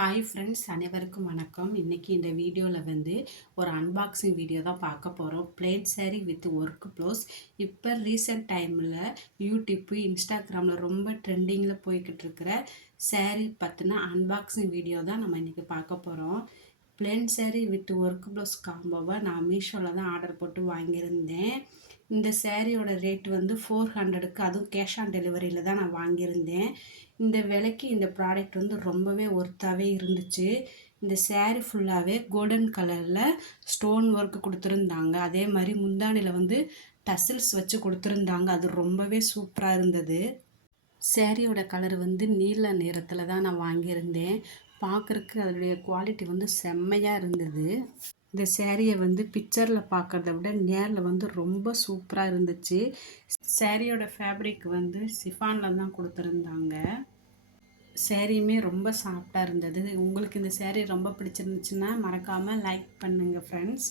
Hi friends, அனைவருக்கும் வணக்கம். இன்றைக்கி இந்த வீடியோவில் ஒரு அன்பாக்சிங் வீடியோ தான் பார்க்க போகிறோம். Plain saree with work blouse. இப்போ ரீசெண்ட் டைமில் யூடியூப்பு, இன்ஸ்டாகிராமில் ரொம்ப ட்ரெண்டிங்கில் போய்கிட்டு இருக்கிற saree பற்றின அன்பாக்சிங் வீடியோ தான் நம்ம இன்றைக்கி பார்க்க போகிறோம். Plain saree with work blouse காம்போவை நான் மீஷோவில் தான் ஆர்டர் போட்டு வாங்கியிருந்தேன். இந்த சேரீயோட ரேட் 400க்கு, அதுவும் கேஷ் ஆன் டெலிவரியில் தான் நான் வாங்கியிருந்தேன். இந்த விலைக்கு இந்த ப்ராடக்ட் ரொம்பவே ஒர்த்தாகவே இருந்துச்சு. இந்த சேரீ ஃபுல்லாகவே கோல்டன் கலரில் ஸ்டோன் ஒர்க் கொடுத்துருந்தாங்க. அதே மாதிரி முந்தானியில் டசில்ஸ் வச்சு கொடுத்துருந்தாங்க. அது ரொம்பவே சூப்பராக இருந்தது. சேரீயோட கலர் நீல நிறத்தில் தான் நான் வாங்கியிருந்தேன். பார்க்குறக்கு அதனுடைய குவாலிட்டி செம்மையாக இருந்தது. இந்த சேரீயை பிக்சரில் பார்க்குறத விட நேரில் ரொம்ப சூப்பராக இருந்துச்சு. சேரீயோட ஃபேப்ரிக் சிஃபானில் தான் கொடுத்துருந்தாங்க. சேரீயுமே ரொம்ப சாஃப்டாக இருந்தது. உங்களுக்கு இந்த சேரீ ரொம்ப பிடிச்சிருந்துச்சுன்னா மறக்காமல் லைக் பண்ணுங்கள் ஃப்ரெண்ட்ஸ்.